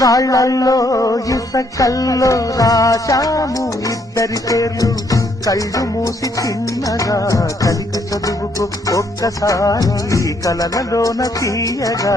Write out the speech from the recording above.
రాళ్లల్లో ఇసకల్లో రాశాము ఇద్దరి పేర్లు కళ్ళు మూసి చిన్నగా కలిగి చదువుకు ఒక్కసారి కలలలోన తీయగా